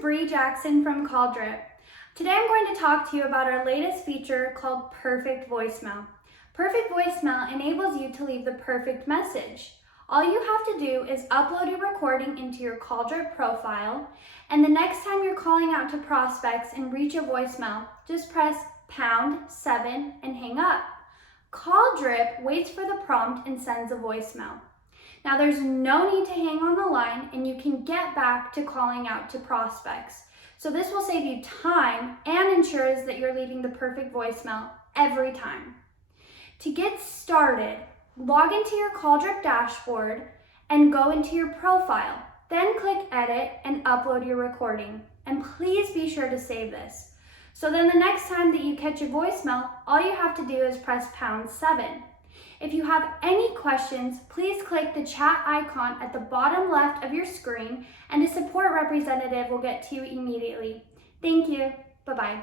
Bree Jackson from Calldrip. Today I'm going to talk to you about our latest feature called Perfect Voicemail. Perfect Voicemail enables you to leave the perfect message. All you have to do is upload your recording into your Calldrip profile, and the next time you're calling out to prospects and reach a voicemail, just press #7 and hang up. Calldrip waits for the prompt and sends a voicemail. Now there's no need to hang on the line, and you can get back to calling out to prospects. So this will save you time and ensures that you're leaving the perfect voicemail every time. To get started, log into your Calldrip dashboard and go into your profile. Then click Edit and upload your recording. And please be sure to save this. So then the next time that you catch a voicemail, all you have to do is press #7. If you have any questions, please click the chat icon at the bottom left of your screen and a support representative will get to you immediately. Thank you. Bye-bye.